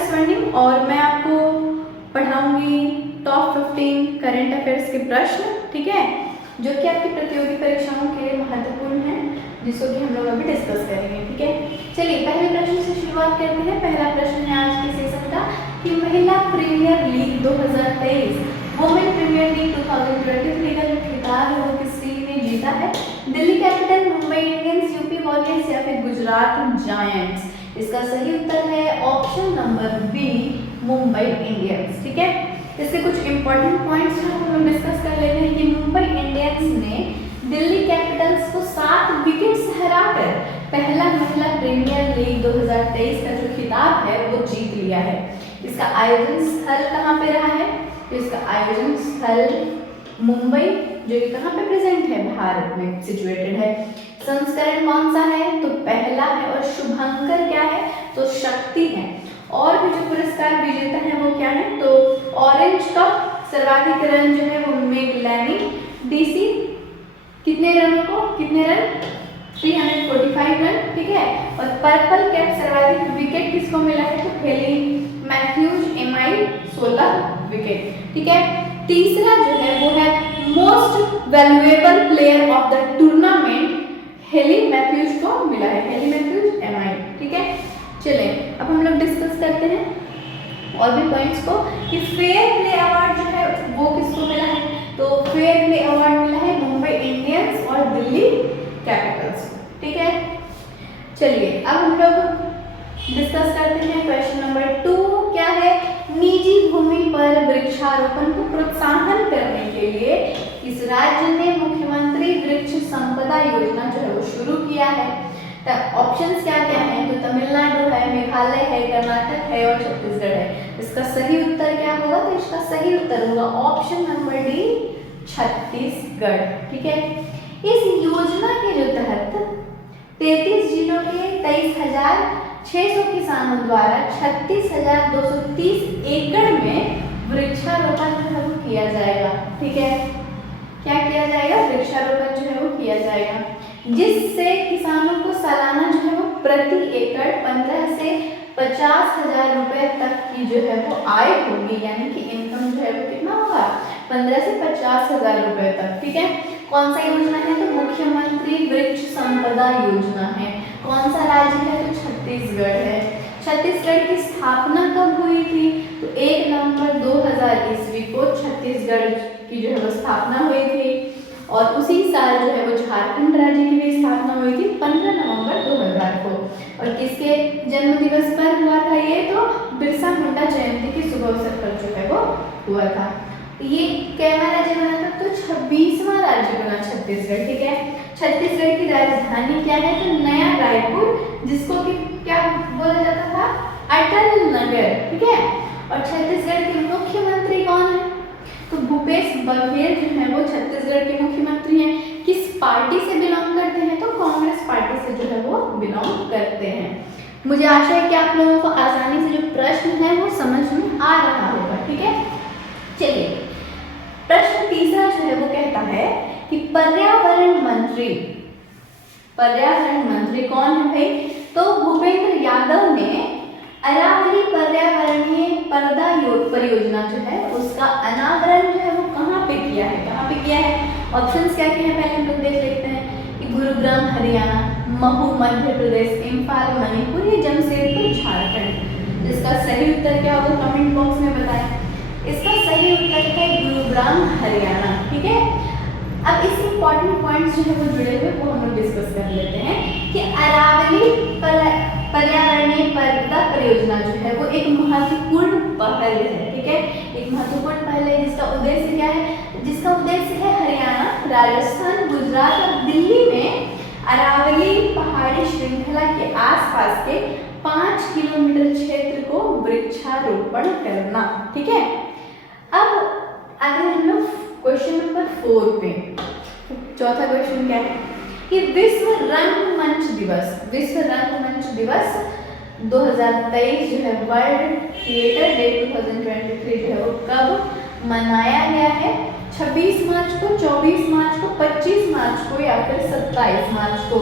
स्वर्णिम और मैं आपको पढ़ाऊंगी टॉप 15 करंट अफेयर्स के प्रश्न, ठीक है, जो कि आपकी प्रतियोगी परीक्षाओं के लिए महत्वपूर्ण हैं, जिसको कि हम लोग अभी डिस्कस करेंगे। ठीक है, चलिए पहले प्रश्न से शुरुआत करते हैं। पहला प्रश्न है आज के सेशन का कि महिला premier league 2023 women premier league 2023 का जो खिताब है वो किस टीम ने जीता है? Delhi capital, Mumbai Indians, UP warriors या फिर गुजरात जायंट्स? इसका सही उत्तर है option number B, Mumbai Indians. ठीक है, इसके कुछ इंपॉर्टेंट पॉइंट्स जो हम लोग डिस्कस कर लेते हैं कि मुंबई इंडियंस ने दिल्ली कैपिटल्स को 7 विकेट से हराकर पहला महिला प्रीमियर लीग 2023 का जो खिताब है वो जीत लिया है। इसका आयोजन स्थल कहाँ पे रहा है? तो इसका आयोजन स्थल मुंबई, जो कि कहाँ पे प्रेजेंट है, भारत में सिचुएटेड है। संस्करण कौन सा है? तो पहला है। और शुभंकर क्या है? तो शक्ति है। और भी जो पुरस्कार विजेता है वो क्या है? तो ऑरेंज कप, सर्वाधिक रन जो है वो मैगलेनी डीसी, कितने रनों को, कितने रन? 345 रन। ठीक है, और पर्पल कैप सर्वाधिक विकेट किसको मिला है? तो हेली मैथ्यूज एमआई 16 विकेट। ठीक है, तीसरा जो है वो है most valuable player of the tournament, Hayley Matthews को मिला है, हेली मैथ्यूज एमआई। ठीक है, चलिए अब हम लोग डिस्कस करते हैं और भी पॉइंट्स को कि फेयर प्ले अवार्ड जो है वो किसको मिला है? तो फेयर प्ले अवार्ड मिला है मुंबई इंडियंस और दिल्ली कैपिटल्स। ठीक है, चलिए अब हम लोग डिस्कस करते हैं क्वेश्चन नंबर 2 क्या है? निजी भूमि पर वृक्षारोपण को प्रोत्साहन करने के लिए इस राज्य ने मुख्यमंत्री वृक्ष संपदा योजना जो है वो शुरू किया है। ऑप्शंस क्या क्या हैं? तो तमिलनाडु है, मेघालय है, कर्नाटक है और छत्तीसगढ़ है। इसका सही उत्तर क्या होगा? तो इसका सही उत्तर होगा ऑप्शन नंबर डी, छत्तीसगढ़। ठीक है, इस योजना के जो तहत 33 जिलों के 23,600 किसानों द्वारा 36,230 एकड़ में वृक्षारोपण जो है वो किया जाएगा। ठीक है, क्या किया जाएगा? वृक्षारोपण जो है वो किया जाएगा, जिससे किसानों को सालाना जो है वो प्रति एकड़ 15 से 50,000 रुपए तक की जो है वो आय होगी, यानी कि इनकम जो है वो कितना होगा? 15 से 50,000 रुपए तक। ठीक है, कौन सा योजना है? तो मुख्यमंत्री वृक्ष संपदा योजना है। कौन सा राज्य है? तो छत्तीसगढ़ है। छत्तीसगढ़ की स्थापना कब हुई थी? तो 1 नवंबर 2000 ईस्वी को छत्तीसगढ़ की जो है वो स्थापना हुई थी, और उसी साल जो है वो झारखंड राज्य की भी स्थापना हुई थी 15 नवंबर 2000 को। और किसके जन्म दिवस पर हुआ था ये? तो बिरसा मुंडा जयंती के शुभ अवसर पर जो है वो हुआ था। ये कैवा राज्य बना था? तो 26वां राज्य बना छत्तीसगढ़। ठीक है, छत्तीसगढ़ की राजधानी क्या है? तो नया रायपुर, जिसको कि क्या बोला जाता था? अटल नगर। ठीक है, और छत्तीसगढ़ के मुख्यमंत्री कौन है? तो भूपेश बघेल जो है वो छत्तीसगढ़ के मुख्यमंत्री हैं। किस पार्टी से बिलोंग करते हैं? तो कांग्रेस पार्टी से जो है वो बिलोंग करते हैं। मुझे आशा है कि आप लोगों को आसानी से जो प्रश्न है वो समझ में आ रहा होगा। ठीक है, चलिए प्रश्न तीसरा जो है वो कहता है कि पर्यावरण मंत्री कौन है भाई? तो भूपेंद्र यादव ने अरावली पर्यावरणीय पर्दा परियोजना जो है उसका अनावरण जो है वो कहाँ पे किया है? कहाँ पे किया है? ऑप्शंस क्या क्या है पहले हम लोग देख लेते हैं कि गुरुग्राम हरियाणा, महू मध्य प्रदेश, इम्फाल मणिपुर या जमशेदपुर झारखंड। इसका सही उत्तर क्या होगा? कमेंट बॉक्स में बताएं। इसका सही उत्तर है गुरुग्राम हरियाणा। ठीक है, अब इस इंपॉर्टेंट पॉइंट्स जो है वो जुड़े हुए वो हम लोग डिस्कस कर लेते हैं कि अरावली पर्यावरणीय पर्दा परियोजना जो है वो एक महत्वपूर्ण पहल है। ठीक है, एक महत्वपूर्ण पहल है जिसका उद्देश्य क्या है? जिसका उद्देश्य है हरियाणा, राजस्थान, गुजरात और दिल्ली में अरावली पहाड़ी श्रृंखला के आसपास के 5 किलोमीटर क्षेत्र को वृक्षारोपण करना। ठीक है, अब आगे हम लोग क्वेश्चन नंबर 4 पे। चौथा क्वेश्चन क्या है कि विश्व रंगमंच दिवस 2023 जो है वर्ल्ड थिएटर डे 2023 जो है वो कब मनाया गया है? 26 मार्च को, 24 मार्च को, 25 मार्च को या फिर 27 मार्च को?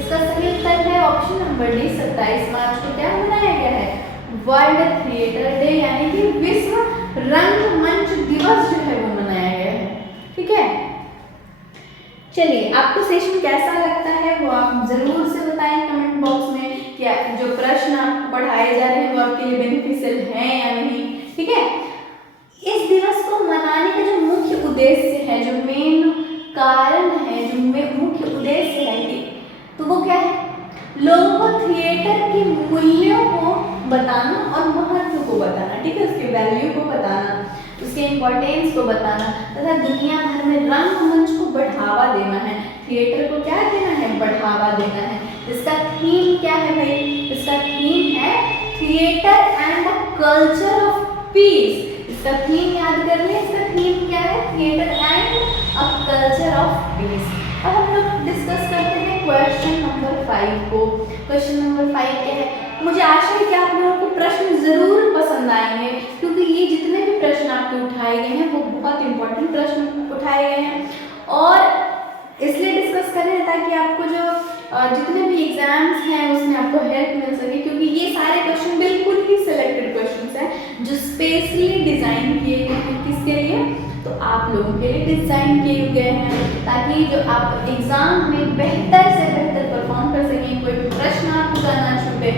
इसका सही उत्तर है ऑप्शन नंबर डी, 27 मार्च को क्या मनाया गया है? वर्ल्ड थिएटर डे यानी कि विश्व रंगमंच दिवस जो है वो मनाया गया है। ठीक है, चलिए आपको सेशन कैसा लगता है वो आप जरूर से बताएं कमेंट बॉक्स में कि जो प्रश्न आपको पढ़ाए जा रहे हैं वो आपके लिए बेनिफिशियल हैं या नहीं। ठीक है, इस दिवस को मनाने का जो मुख्य उद्देश्य है, जो मेन कारण है, जो मुख्य उद्देश्य है कि तो वो क्या है, लोगों को थिएटर के मूल्यों को बताना और महत्व को बताना। ठीक है, उसके वैल्यू को बताना, उसके इम्पोर्टेंस को बताना तथा दुनिया भर में रंगमंच को बढ़ावा देना है। थिएटर को क्या देना है, बढ़ावा देना है। इसका थीम क्या है भाई, इसका थीम है theatre and the culture of peace. इसका थीम याद कर ले, इसका थीम क्या है, theatre and a culture of peace. अब हम लोग डिस्कस करते हैं क्वेश्चन नंबर 5 को। क्वेश्चन नंबर 5 क्या है, मुझे आशा है कि आप लोगों को प्रश्न जरूर पसंद आएंगे, क्योंकि ये जितने भी प्रश्न आपके उठाए गए हैं वो बहुत इंपॉर्टेंट प्रश्न उठाए गए हैं और इसलिए डिस्कस कर रहे हैं ताकि आपको जो जितने भी एग्जाम्स हैं उसमें आपको हेल्प मिल सके, क्योंकि ये सारे क्वेश्चन बिल्कुल ही सिलेक्टेड क्वेश्चंस हैं जो स्पेशली डिजाइन किए गए हैं। किसके लिए, तो आप लोगों के लिए डिजाइन किए गए हैं ताकि जो आप एग्जाम में बेहतर से बेहतर परफॉर्म कर सकें, कोई भी प्रश्न आपका ना छूटे।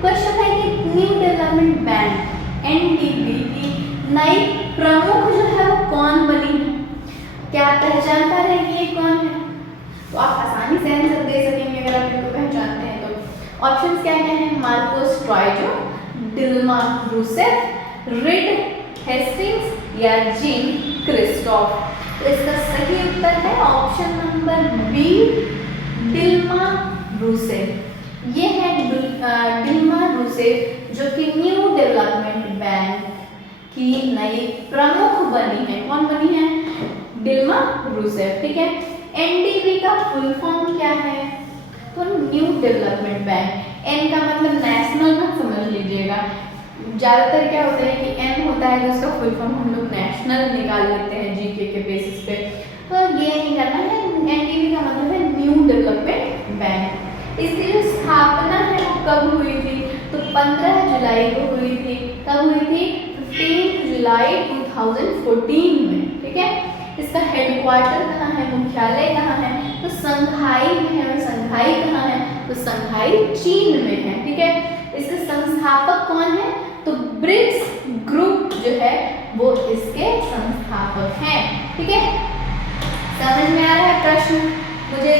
क्वेश्चन है कि न्यू डेवलपमेंट बैंक एनडीबी की नई प्रमुख जो है वो कौन बनी है, क्या आप पहचान पा रहे हैं कि ये कौन है, तो आप आसानी से आंसर दे सकेंगे अगर आप इनको पहचानते हैं तो। ऑप्शंस क्या क्या हैं, Marcos Troyjo, Dilma Rousseff, Reed Hastings या जीन क्रिस्टोफ। तो इसका सही उत्तर है option number B, Dilma Rousseff. ये है डिल्मा रूसेफ जो कि न्यू डेवलपमेंट बैंक की नई प्रमुख बनी है। कौन बनी है, डिल्मा रूसेफ। ठीक है, एनडीबी का फुल फॉर्म क्या है, तो न्यू डेवलपमेंट बैंक। एन का मतलब नेशनल मत समझ लीजिएगा, ज्यादातर क्या होता है कि एन होता है तो उसका फुल फॉर्म हम लोग नेशनल निकाल लेते हैं जीके के बेसिस पे, तो ये नहीं करना है। एनडीबी का मतलब है न्यू डेवलपमेंट बैंक। इसकी जो स्थापना है वो कब हुई थी, तो 15 जुलाई को हुई थी। कब हुई थी, 15 जुलाई 2014 में। ठीक है, इसका हेडक्वार्टर कहाँ है, मुख्यालय कहाँ है, तो संघाई में है। और संघाई कहाँ है, तो संघाई चीन में है। ठीक है, इसके संस्थापक कौन है, तो ब्रिक्स ग्रुप जो है वो इसके संस्थापक हैं। ठीक है, समझ में आ रहा है प्रश्न, मुझे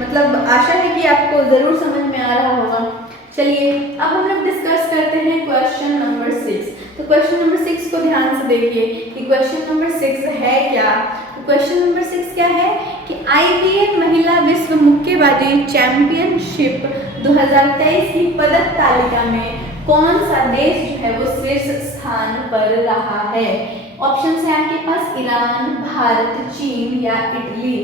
मतलब आशा है कि आपको जरूर समझ में आ रहा होगा। चलिए अब हम लोग डिस्कस करते हैं क्वेश्चन नंबर 6। तो क्वेश्चन नंबर 6 को ध्यान से देखिए कि क्वेश्चन नंबर 6 है क्या। तो क्वेश्चन नंबर 6 क्या है कि IBF महिला विश्व मुक्केबाजी चैंपियनशिप 2023 की पदक तालिका में कौन सा देश जो है वो शीर्ष स्थान पर रहा है। ऑप्शन है आपके पास ईरान, भारत, चीन या इटली।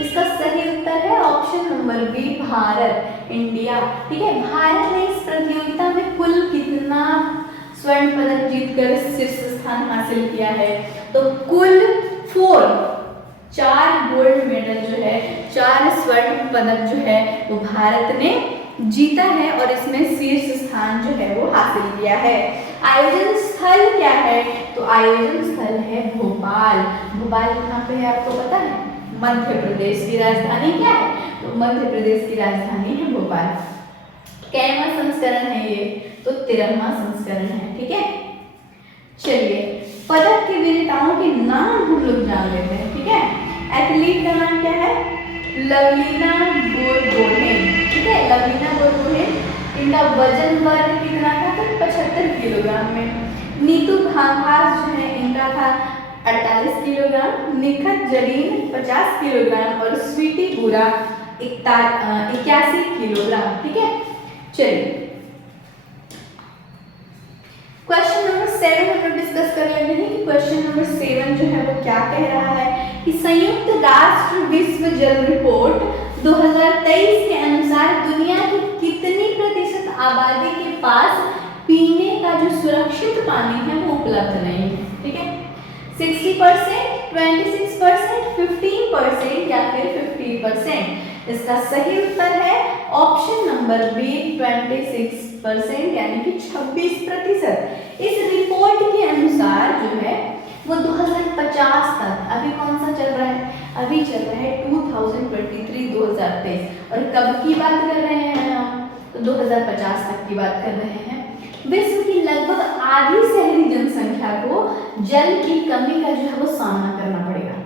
इसका सही उत्तर है option number B, Bharat, India. ठीक है, भारत ने इस प्रतियोगिता में कुल कितना स्वर्ण पदक जीतकर शीर्ष स्थान हासिल किया है, तो कुल 4 गोल्ड मेडल जो है, 4 स्वर्ण पदक जो है वो भारत ने जीता है और इसमें शीर्ष स्थान जो है वो हासिल किया है। आयोजन स्थल क्या है, तो आयोजन स्थल है भोपाल। भोपाल कहाँ पे है आपको पता है, मध्य प्रदेश की राजधानी क्या है, तो मध्य प्रदेश की राजधानी है भोपाल। कैवा संस्करण है ये, तो 13वां संस्करण है। ठीक है, चलिए पदक के विजेताओं के नाम हम लोग जान लेते हैं। ठीक है, एथलीट का नाम क्या है, लवलीना बोरगोहेन। ठीक है, लवलीना बोरगोहेन। इनका वजन वर्ग कितना था, तो 75 किलोग्राम में। नीतू घांघास जो है इनका था 48 किलोग्राम, निखत जरीन 50 किलोग्राम और स्वीटी बुरा 81 किलोग्राम। ठीक है, चलिए क्वेश्चन नंबर 7 हम लोग डिस्कस कर लेते हैं कि क्वेश्चन नंबर 7 जो है वो क्या कह रहा है कि संयुक्त राष्ट्र विश्व जल रिपोर्ट 2023 के अनुसार दुनिया की कितनी प्रतिशत आबादी के पास पीने का जो सुरक्षित पानी है वो उपलब्ध नहीं है। ठीक है, 60%, 26%, 15% या फिर 50%। इसका सही उत्तर है ऑप्शन नंबर बी, 26%। 26% यानी कि 26%। इस रिपोर्ट के अनुसार जो है वो 2050 तक, अभी कौन सा चल रहा है, अभी चल रहा है 2023-2023, और कब की बात कर रहे हैं हम, तो 2050 तक की बात कर रहे हैं। विश्व की लगभग आधी शहरी जनसंख्या को जल की कमी का जो है वो सामना करना पड़ेगा।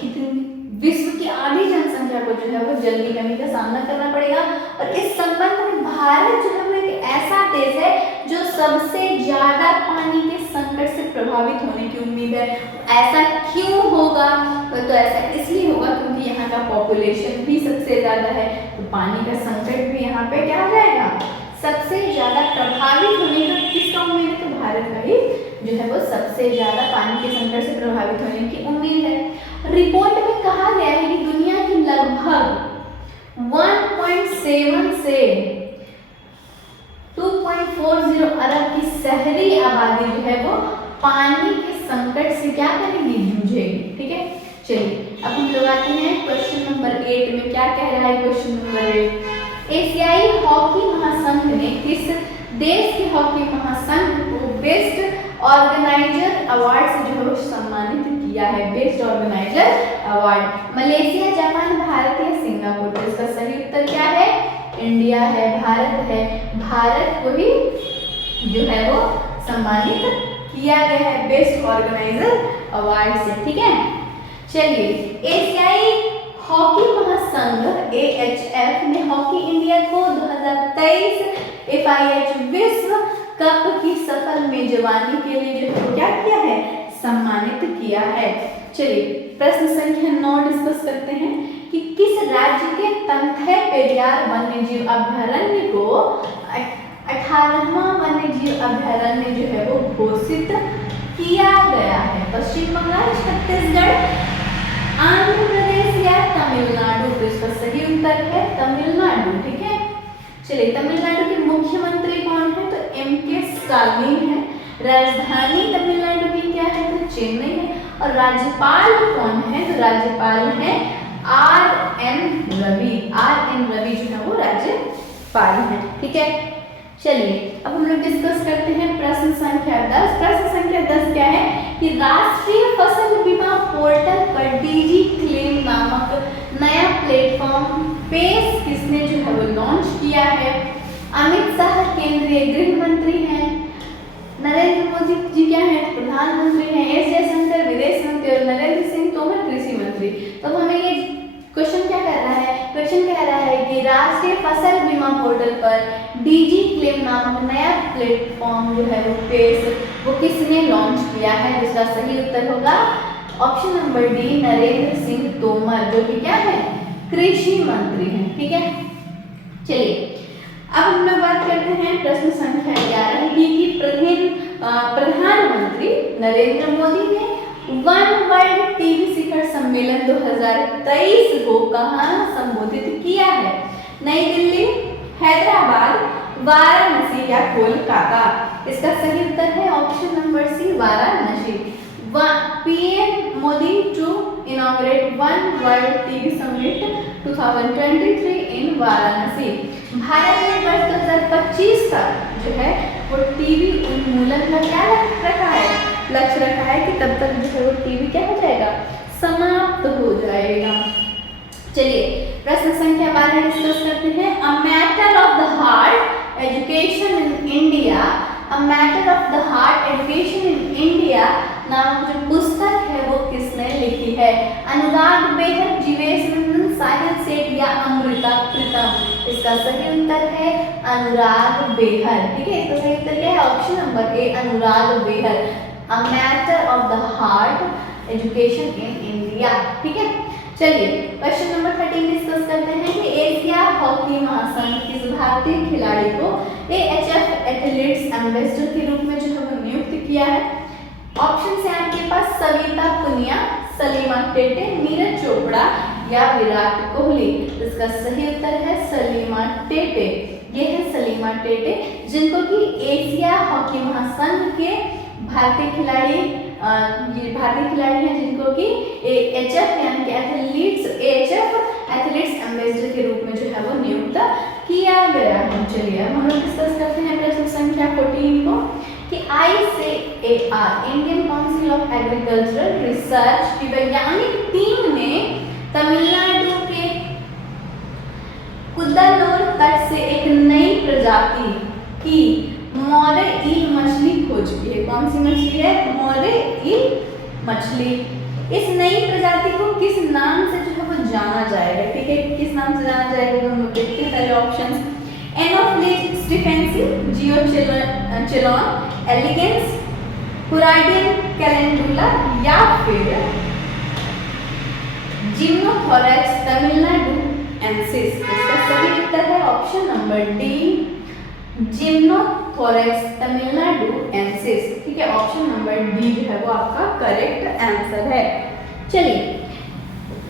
कितनी, विश्व की आधी जनसंख्या को जो है वो जल की कमी का सामना करना पड़ेगा। और इस संबंध में भारत जो है वो एक ऐसा देश है जो सबसे ज्यादा पानी के संकट से प्रभावित होने की उम्मीद है। ऐसा क्यों होगा, तो ऐसा इसलिए होगा क्योंकि यहाँ का पॉपुलेशन भी सबसे ज्यादा है, तो पानी का संकट भी यहाँ पे क्या हो जाएगा, सबसे ज्यादा प्रभावित होने का किसका उम्मीद है, तो भारत का ही जो है वो सबसे ज्यादा पानी के संकट से प्रभावित होने की उम्मीद है। रिपोर्ट में कहा गया है कि दुनिया की लगभग 1.7 से 2.40 अरब की शहरी आबादी जो है वो पानी के संकट से क्या करेगी, जूझेगी। ठीक है, चलिए अब हम लोग आते हैं क्वेश्चन नंबर 8 में। क्या कह रहा है क्वेश्चन नंबर 8, एशियाई हॉकी महासंघ ने किस देश के हॉकी महासंघ को बेस्ट ऑर्गेनाइजर अवार्ड से जो है वो सम्मानित किया है। Best organiser award Malaysia, Japan, Bharat या सिंगापुर। तो इसका सही उत्तर क्या है, इंडिया है, भारत है। भारत को ही जो है वो सम्मानित किया गया है बेस्ट ऑर्गेनाइजर अवार्ड से। ठीक है, चलिए एशियाई हॉकी महासंघ AHF ने हॉकी इंडिया को 2023 FIH विश्व कप की सफल मेजबानी के लिए जो है क्या किया है, सम्मानित किया है। चलिए प्रश्न संख्या 9 डिस्कस करते हैं कि किस राज्य के तंथै पेरियार वन्यजीव अभयारण्य को 18वां वन्यजीव अभयारण्य जो है वो घोषित किया गया है। पश्चिम बंगाल, छत्तीसगढ़, आंध्र प्रदेश या तमिलनाडु। तो इसका सही उत्तर है तमिलनाडु। ठीक है, चलिए तमिलनाडु के मुख्यमंत्री कौन है, तो MK स्टालिन है। राजधानी तमिलनाडु की क्या है, तो चेन्नई है। और राज्यपाल कौन है, तो राज्यपाल है RN रवि। RN रवि जो है वो राज्यपाल है। ठीक है, चलिए अब हम लोग डिस्कस करते हैं प्रश्न संख्या 10। प्रश्न संख्या 10 क्या है कि राष्ट्रीय फसल बीमा पोर्टल पर DG क्लेम नामक नया प्लेटफॉर्म पेश किसने जो है वो लॉन्च किया है। अमित शाह केंद्रीय गृह मंत्री हैं, नरेंद्र मोदी जी क्या है, प्रधानमंत्री हैं, S जयशंकर विदेश मंत्री और नरेंद्र सिंह तोमर कृषि मंत्री। तो हमें ये क्वेश्चन क्या कर रहा है, क्वेश्चन कह रहा है कि राष्ट्रीय फसल बीमा पोर्टल पर DG क्लेम नामक नया प्लेटफॉर्म जो है वो पेश वो किसने लॉन्च किया है। इसका सही उत्तर होगा option number D, Narendra Singh Tomar, जो कि क्या है, कृषि मंत्री हैं। ठीक है, चलिए अब हम लोग बात करते हैं प्रश्न संख्या 11 की कि प्रधानमंत्री नरेंद्र मोदी ने वन वर्ल्ड टीवी शिखर सम्मेलन 2023 को कहाँ संबोधित किया है। नई दिल्ली, हैदराबाद, वाराणसी या कोलकाता। इसका सही उत्तर है option number C, Varanasi. PM Modi to inaugurate one world TV summit 2023 in Varanasi. Bharat ने वर्ष 2025 तक जो है वो टीवी उन्मूलन का क्या रखा है, लक्ष्य रखा है कि तब तक जो है वो टीवी क्या हो जाएगा, समाप्त हो जाएगा। चलिए प्रश्न संख्या 12 डिस्कस करते हैं। A matter of the heart education in India, a matter of the heart education in India नामक जो पुस्तक है वो किसने लिखी है। अनुराग बेहर, जीवेश नंदन, साहिल सेठ या अमृता प्रीतम। इसका सही उत्तर है अनुराग बेहर। ठीक है, इसका सही उत्तर क्या है, option number A, Anurag Behar. A matter of the heart education in India. ठीक है, चलिए क्वेश्चन नंबर 13 डिस्कस करते हैं कि एशिया हॉकी महासंघ किस भारतीय खिलाड़ी को AHF एथलीट्स एम्बेसडर के रूप में जो है वो नियुक्त किया है। ऑप्शन है आपके पास सविता पुनिया, सलीमा टेटे, नीरज चोपड़ा या विराट कोहली। इसका सही उत्तर है सलीमा टेटे। ये है सलीमा टेटे जिनको कि एशिया हॉकी महासंघ के भारतीय खिलाड़ी ये भारतीय खिलाड़ी हैं जिनको कि एएचएफ यानी कि एथलीट्स एम्बेसडर के रूप में जो है वो नियुक्त किया गया है। चलिए अब हम लोग डिस्कस करते हैं प्रश्न संख्या 14 को कि ICAR Indian council of agricultural research की वैज्ञानिक टीम ने तमिलनाडु के कुद्दालोर तट से एक नई प्रजाति की मोरे ईल मछली खोज की है। कौन सी मछली है? मोरे ईल मछली। इस नई प्रजाति को किस नाम से जो है वो जाना जाएगा? ठीक है, किस नाम से जाना जाएगा हम लोग देखते हैं पहले options. Anopheles stephensi, Geochelone elegans, हुराइडियन कैलेंडुला या फिर जिम्नोथोरैक्स तमिलनाडु एंसिस। इसका सही उत्तर है option number D, Gymnothorax tamilnaduensis. ठीक है, ऑप्शन नंबर डी जो है वो आपका करेक्ट आंसर है। चलिए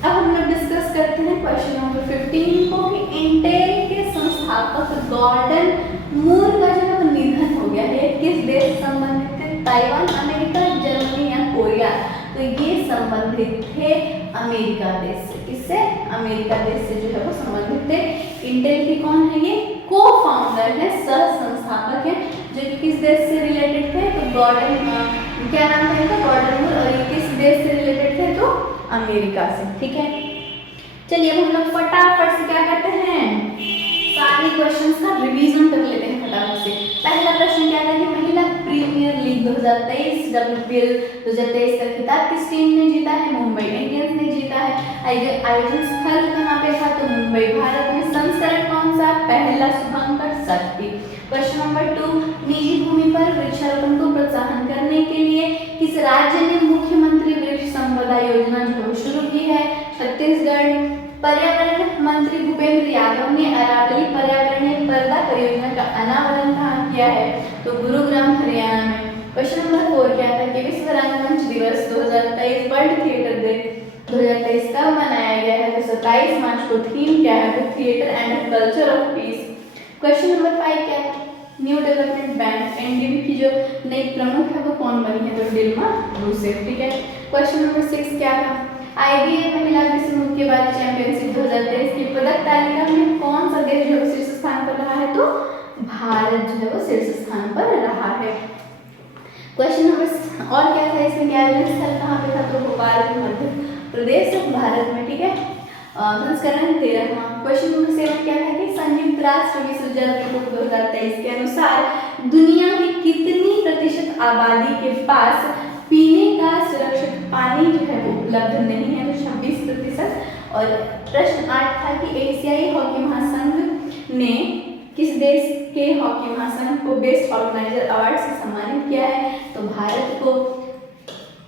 अब हम लोग डिस्कस करते हैं क्वेश्चन नंबर 15 को कि इंटेल के संस्थापक गॉर्डन मूर का जो है वो निधन हो गया है। किस देश से संबंधित थे? ताइवान, अमेरिका, जर्मनी या कोरिया? तो ये संबंधित थे अमेरिका देश से। किससे? अमेरिका देश से जो है वो संबंधित थे। इंटेल के कौन है? ये को फाउंडर है, सह संस्थापक है, जो कि किस देश से रिलेटेड थे? तो गॉर्डन, क्या नाम था इनका? Gordon Moore. और ये किस देश से रिलेटेड थे? तो अमेरिका से। ठीक है, चलिए अब हम लोग फटाफट से क्या करते हैं, सारे क्वेश्चंस का रिवीजन कर लेते हैं फटाफट से। पहला प्रश्न क्या था कि महिला प्रीमियर लीग 2023 WPL 2023 का खिताब किस टीम ने जीता है? मुंबई इंडियंस ने जीता है। आयोजन स्थल कहाँ पे था? तो मुंबई। भारत में संस्करण कौन सा? पहला, शुभंकर शक्ति। क्वेश्चन नंबर 2, निजी भूमि पर वृक्षारोपण को प्रोत्साहन करने के लिए किस राज्य ने मुख्यमंत्री वृक्ष संपदा योजना जो शुरू की है? छत्तीसगढ़। पर्यावरण मंत्री भूपेंद्र यादव ने अरावली पर्यावरणीय पर्दा परियोजना का अनावरण कहाँ किया है? तो गुरुग्राम हरियाणा में। क्वेश्चन नंबर 4 क्या था कि विश्व रंगमंच दिवस 2023 वर्ल्ड थिएटर डे 2023 कब मनाया गया है? तो 27 मार्च को। थीम क्या है? तो theatre and culture of peace. Question number 5 क्या है? न्यू डेवलपमेंट बैंक एनडीबी की जो नई प्रमुख है वो कौन बनी है? तो डिल्मा रूसेफ। ठीक है, क्वेश्चन नंबर 6 क्या था? IBA महिला विश्व मुक्केबाजी चैंपियनशिप 2023 की पदक तालिका में कौन सा देश जो शीर्ष स्थान पर रहा है? तो भारत जो है वो शीर्ष स्थान पर रहा है। क्वेश्चन नंबर और क्या था इसमें? आयोजन स्थल कहाँ पे था? तो भोपाल, मध्य प्रदेश, भारत में। ठीक है, संस्करण 13वां। क्वेश्चन नंबर 7 क्या था कि संयुक्त राष्ट्र विश्व जल रिपोर्ट 2023 के अनुसार दुनिया की कितनी प्रतिशत आबादी के पास पीने का सुरक्षित पानी जो है वो उपलब्ध नहीं है? तो 26%। और प्रश्न 8 था कि एशियाई हॉकी महासंघ ने किस देश के हॉकी महासंघ को बेस्ट ऑर्गेनाइजर अवार्ड से सम्मानित किया है? तो भारत को।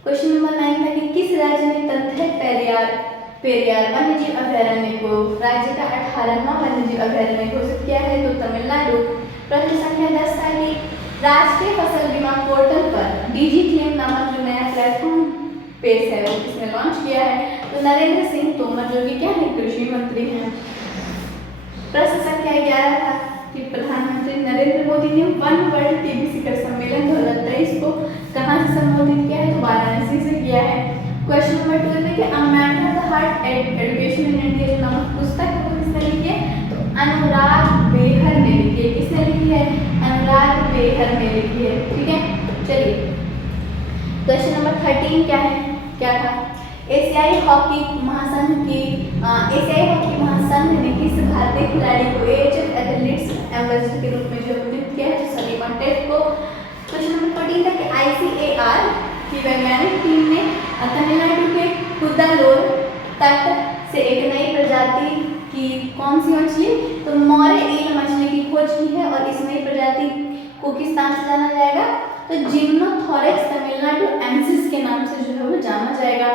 क्वेश्चन नंबर 9 था कि किस राज्य ने तंथई पेरियार वन्यजीव अभयारण्य को राज्य का 18वां वन्यजीव अभयारण्य घोषित किया है? तो तमिलनाडु। प्रश्न संख्या 10 था कि राष्ट्रीय फसल बीमा पोर्टल पर डीजी क्लेम नामक जो नया प्लेटफॉर्म पेश है वो किसने लॉन्च किया है? तो नरेंद्र सिंह तोमर, जो कि क्या है? कृषि मंत्री हैं। प्रश्न संख्या 11 था कि प्रधानमंत्री नरेंद्र मोदी ने वन वर्ल्ड टीबी शिखर सम्मेलन 2023 को कहाँ से संबोधित किया है? तो वाराणसी से किया है। क्वेश्चन नंबर 12 है कि a matter of the heart education in India नामक पुस्तक है वो किसने लिखी है? तो अनुराग बेहर ने लिखी है। किसने लिखी है? अनुराग बेहर ने लिखी है। ठीक है, चलिए क्वेश्चन नंबर 13 क्या है? क्या था? एशियाई हॉकी महासंघ ने किस भारतीय खिलाड़ी को AHF एथलीट्स एम्बेसडर के रूप में जो नियुक्त किया है? तो सलीमा टेप को। क्वेश्चन नंबर 14 था कि ICAR की वैज्ञानिक टीम ने तमिलनाडु के कुद्दालोर तट से एक नई प्रजाति की कौन सी मछली? तो मोरे ईल मछली की खोज की है। और इस नई प्रजाति को किस नाम से जाना जाएगा? तो जिम्नोथोरैक्स तमिलनाडु एंसिस के नाम से जो है वो जाना जाएगा।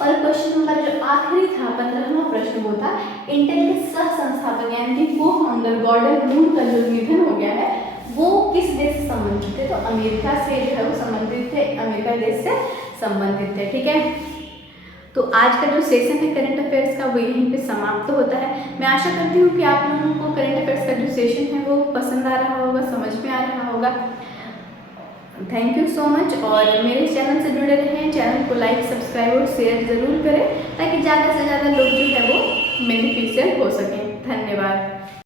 और क्वेश्चन नंबर जो आखिरी था 15वां प्रश्न वो था इंटेल के सह संस्थापक यानी कि को फाउंडर गॉर्डन मूर का जो निधन हो गया है वो किस देश से संबंधित थे? तो अमेरिका से जो है वो संबंधित थे, अमेरिका देश से संबंधित थे। ठीक है, तो आज का जो सेशन है करंट अफेयर्स का वो यहीं पे समाप्त होता है। मैं आशा करती हूँ कि आप लोगों को करंट अफेयर्स का जो सेशन है वो पसंद आ रहा होगा, समझ में आ रहा होगा। Thank you so much. और मेरे चैनल से जुड़े रहें, चैनल को लाइक सब्सक्राइब और शेयर ज़रूर करें ताकि ज़्यादा से ज़्यादा लोग जो है वो बेनिफिशियल हो सकें। धन्यवाद।